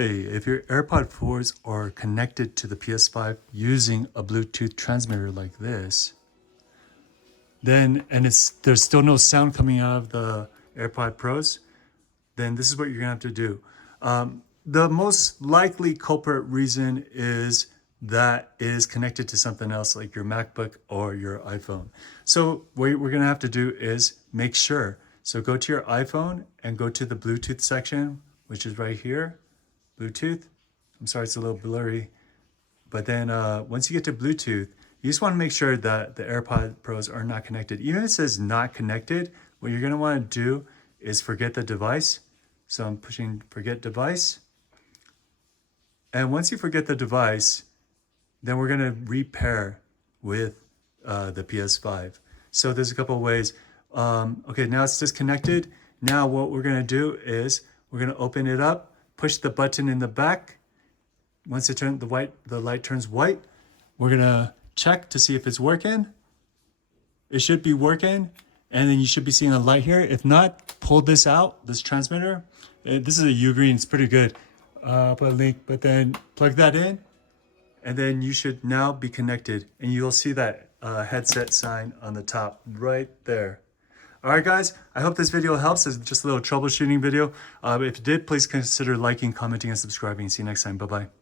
If your AirPod Pros are connected to the PS5 using a Bluetooth transmitter like this, then, and there's still no sound coming out of the AirPod Pros, then this is what you're gonna have to do. The most likely culprit reason is that it is connected to something else like your MacBook or your iPhone. So what we're gonna have to do is make sure. So go to your iPhone and go to the Bluetooth section, which is right here, Bluetooth. I'm sorry, it's a little blurry. But then once you get to Bluetooth, you just wanna make sure that the AirPod Pros are not connected. Even if it says not connected, what you're gonna wanna do is forget the device. So I'm pushing forget device. And once you forget the device, then we're gonna repair with the PS5. So there's a couple of ways. Okay, now it's disconnected. Now what we're gonna do is we're gonna open it up, push the button in the back. Once the light turns white, we're gonna check to see if it's working. It should be working, and then you should be seeing a light here. If not, pull this out, this transmitter. This is a U-Green, it's pretty good. I'll put a link, but then plug that in, and then you should now be connected, and you'll see that headset sign on the top right there. All right, guys, I hope this video helps. It's just a little troubleshooting video. If it did, please consider liking, commenting, and subscribing. See you next time. Bye-bye.